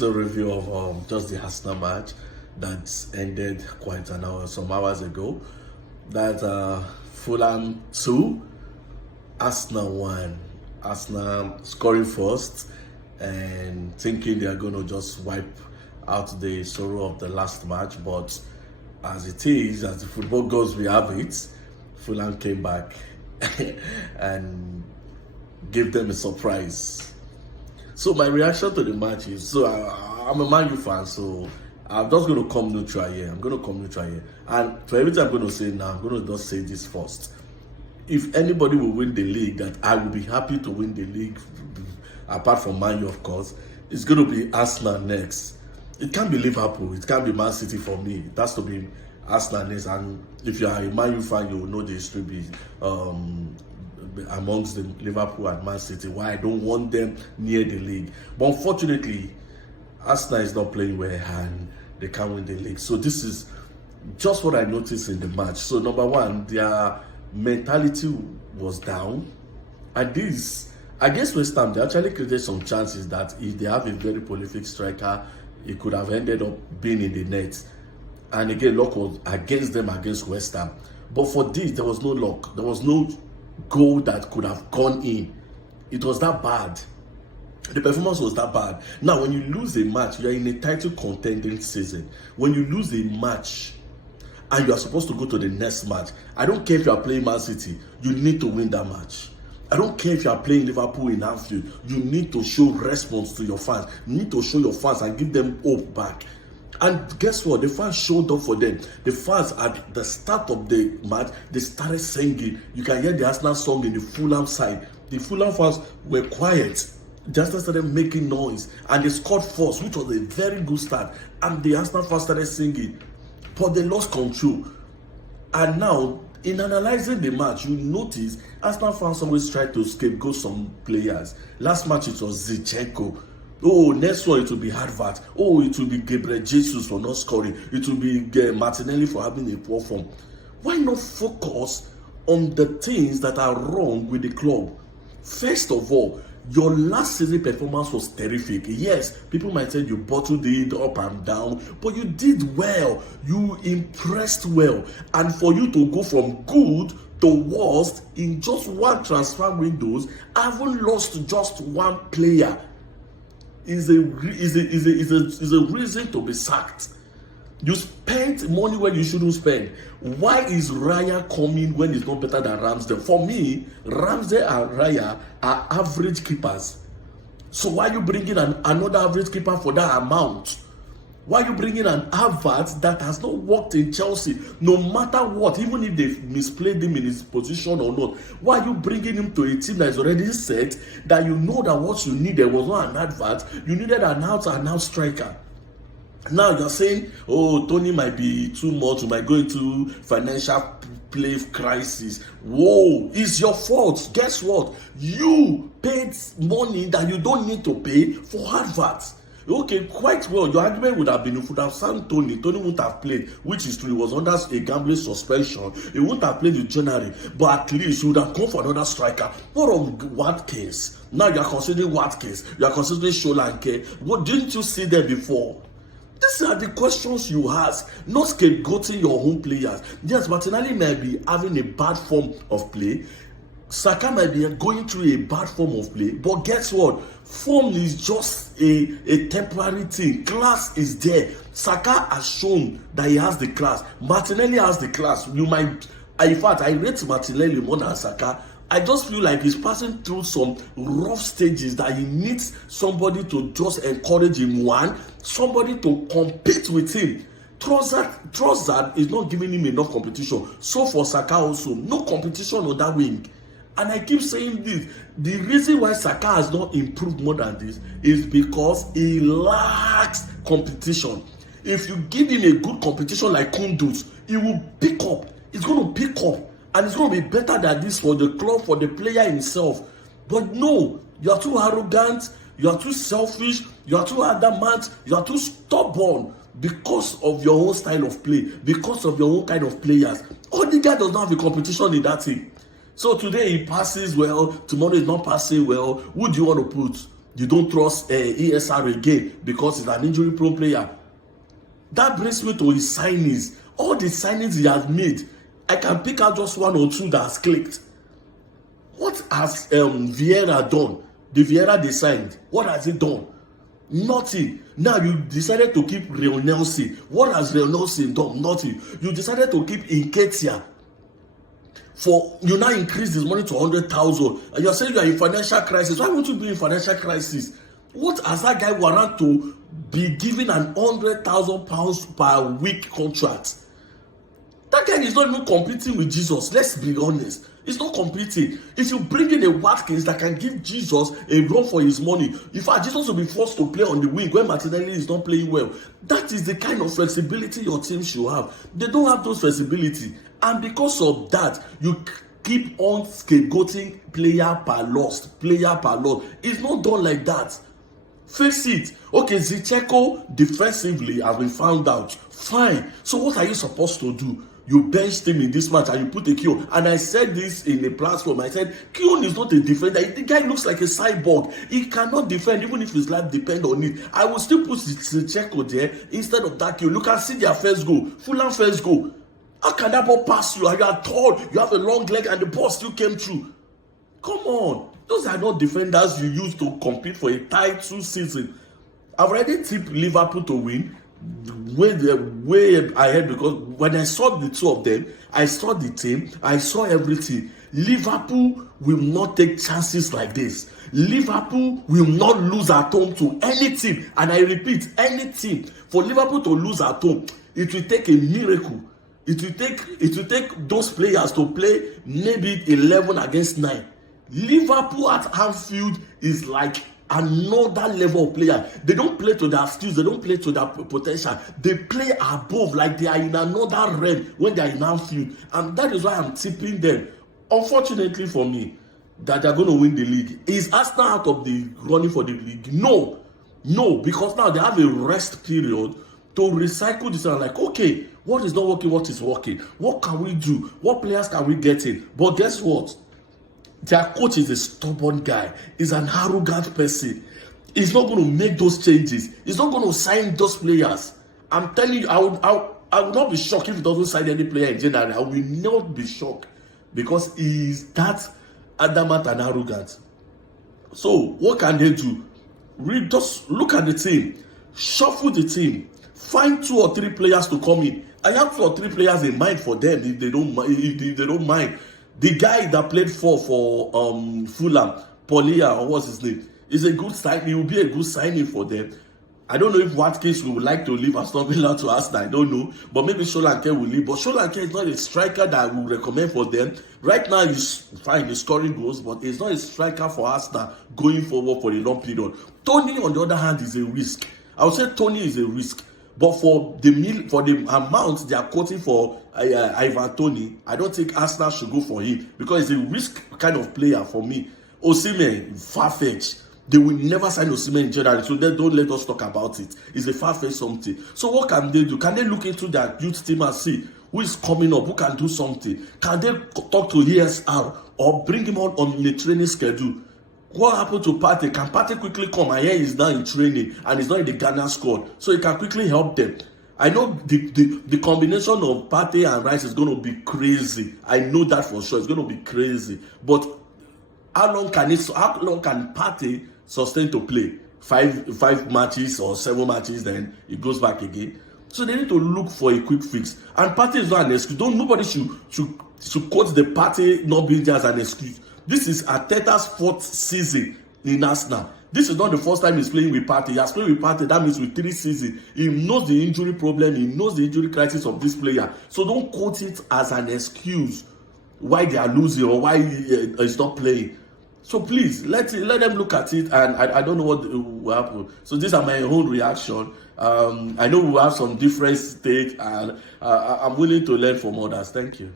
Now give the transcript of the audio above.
The review of just the Arsenal match that ended quite an hour, some hours ago. That Fulham 2, Arsenal 1. Arsenal scoring first and thinking they are going to just wipe out the sorrow of the last match. But as it is, as the football goes, we have it. Fulham came back and gave them a surprise. So my reaction to the match is, so I'm a Man U fan, so I'm just going to come neutral here. And for everything I'm going to say now, I'm going to just say this first. If anybody will win the league, that I will be happy to win the league, apart from Man U, of course, it's going to be Arsenal next. It can't be Liverpool. It can't be Man City for me. It has to be Arsenal next. And if you are a Man U fan, you will know the history be amongst the Liverpool and Man City, why I don't want them near the league. But unfortunately, Arsenal is not playing well and they can't win the league. So this is just what I noticed in the match. So number one, their mentality was down. And this, against West Ham, they actually created some chances that if they have a very prolific striker, it could have ended up being in the net. And again, luck was against them against West Ham. But for this, there was no luck. There was no goal that could have gone in. It was that bad. The performance was that bad. Now, when you lose a match, you are in a title contending season. When you lose a match and you are supposed to go to the next match, I don't care if you are playing Man City, you need to win that match. I don't care if you are playing Liverpool in Anfield, you need to show response to your fans. You need to show your fans and give them hope back. And guess what? The fans showed up for them. The fans at the start of the match, they started singing. You can hear the Arsenal song in the Fulham side. The Fulham fans were quiet. They just started making noise. And they scored first, which was a very good start. And the Arsenal fans started singing. But they lost control. And now, in analyzing the match, you notice Arsenal fans always try to scapegoat some players. Last match, it was Zinchenko. Oh, next one, it will be Harvard. Oh, it will be Gabriel Jesus for not scoring. It will be Martinelli for having a poor form. Why not focus on the things that are wrong with the club? First of all, your last season performance was terrific. Yes, people might say you bottled it up and down, but you did well. You impressed well. And for you to go from good to worst in just one transfer windows, haven't lost just one player, is a reason to be sacked. You spent money when you shouldn't spend. Why is Raya coming when he's not better than Ramsdale? For me, Ramsdale and Raya are average keepers. So why are you bringing another average keeper for that amount? Why are you bringing an Havertz that has not worked in Chelsea, no matter what, even if they've misplayed him in his position or not? Why are you bringing him to a team that is already set, that you know that what you needed was not an Havertz, you needed an out-and-out striker? Now you're saying, oh, Tony might be too much, you might go into financial play crisis. Whoa, it's your fault. Guess what? You paid money that you don't need to pay for Havertz. Okay, quite well. Your argument would have been if you would have signed Tony wouldn't have played, which is true. He was under a gambling suspension. He wouldn't have played in January, but at least he would have come for another striker. What of Watkins? Now you are considering Watkins. You are considering Solanke. What didn't you see there before? These are the questions you ask, not scapegoating your own players. Yes, Martinelli may be having a bad form of play. Saka might be going through a bad form of play, but guess what? Form is just a temporary thing. Class is there. Saka has shown that he has the class. Martinelli has the class. In fact, I rate Martinelli more than Saka. I just feel like he's passing through some rough stages that he needs somebody to just encourage him, somebody to compete with him. Trossard is not giving him enough competition. So for Saka also, no competition on that wing. And I keep saying this, the reason why Saka has not improved more than this is because he lacks competition. If you give him a good competition like Kunduz, he will pick up. He's going to pick up. And it's going to be better than this for the club, for the player himself. But no, you are too arrogant, you are too selfish, you are too adamant, you are too stubborn because of your own style of play, because of your own kind of players. Odegaard does not have a competition in that thing. So today he passes well, tomorrow he's not passing well. Who do you want to put? you don't trust ESR again because he's an injury-prone player. That brings me to his signings. All the signings he has made, I can pick out just one or two that has clicked. What has Vieira done? The Vieira they signed, what has he done? Nothing. Now you decided to keep Real Nelson. What has Real Nelson done? Nothing. You decided to keep Nketiah. You now increase this money to 100,000, and you're saying you are in financial crisis. Why won't you be in financial crisis? What has that guy warrant to be given an £100,000 per week contract? That guy is not even competing with Jesus. Let's be honest. He's not competing. If you bring in a Watkins that can give Jesus a run for his money, in fact, Jesus will be forced to play on the wing when Martinelli is not playing well. That is the kind of flexibility your team should have. They don't have those flexibility. And because of that, you keep on scapegoating player per loss. It's not done like that. Face it. Okay, Zicheko defensively has been found out. Fine. So what are you supposed to do? You benched him in this match and you put a Keown. And I said this in a platform. I said, Keown is not a defender. The guy looks like a cyborg. He cannot defend even if his life depends on it. I will still put Zicheko there instead of that Keown. You can see their first goal. Fulham first goal. How can that ball pass you? You are tall. You have a long leg and the ball still came through. Come on. Those are not defenders you use to compete for a title season. I've already tipped Liverpool to win. Way ahead, because when I saw the two of them, I saw the team, I saw everything. Liverpool will not take chances like this. Liverpool will not lose at home to any team, and I repeat, any team. For Liverpool to lose at home, it will take a miracle. It will take those players to play maybe 11 against 9. Liverpool at Anfield is like another level of player. They don't play to their skills, they don't play to their potential. They play above, like they are in another realm when they are in Anfield. And that is why I'm tipping them. Unfortunately for me, that they're going to win the league. Is Arsenal out of the running for the league? No, because now they have a rest period to recycle this. And like, okay, what is not working, what is working? What can we do? What players can we get in? But guess what? Their coach is a stubborn guy. He's an arrogant person. He's not going to make those changes. He's not going to sign those players. I'm telling you, I would not be shocked if he doesn't sign any player in January. I will not be shocked because he's that adamant and arrogant. So what can they do? Just look at the team. Shuffle the team. Find 2 or 3 players to come in. I have 2 or 3 players in mind for them if they don't mind. The guy that played for Fulham, Polia, or what's his name, is a good signing. He will be a good signing for them. I don't know if Watkins would like to leave Aston Villa to Arsenal. I don't know. But maybe Solanke will leave. But Solanke is not a striker that I would recommend for them. Right now, he's fine. He's scoring goals. But he's not a striker for Arsenal going forward for a long period. Tony, on the other hand, is a risk. I would say Tony is a risk. But for the amount they are quoting for Ivan Toney, I don't think Arsenal should go for him because he's a risk kind of player for me. Osimhen, far-fetched. They will never sign Osimhen in January, so they don't let us talk about it. It's a far-fetched something. So what can they do? Can they look into their youth team and see who is coming up, who can do something? Can they talk to ESR or bring him on the training schedule? What happened to Partey? Can Partey quickly come? And here he's now in training and he's not in the Ghana squad, so he can quickly help them. I know the combination of Partey and Rice is going to be crazy. I know that for sure. It's going to be crazy. But how long can Partey sustain to play? Five matches or 7 matches, then he goes back again. So they need to look for a quick fix. And Partey is not an excuse. Nobody should quote the Partey not being there as an excuse. This is Arteta's 4th season in Arsenal. This is not the first time he's playing with Partey. He has played with Partey, that means with 3 seasons. He knows the injury problem. He knows the injury crisis of this player. So don't quote it as an excuse why they are losing or why he's not playing. So please, let them look at it, and I don't know what will happen. So these are my own reaction. I know we will have some different take, and I'm willing to learn from others. Thank you.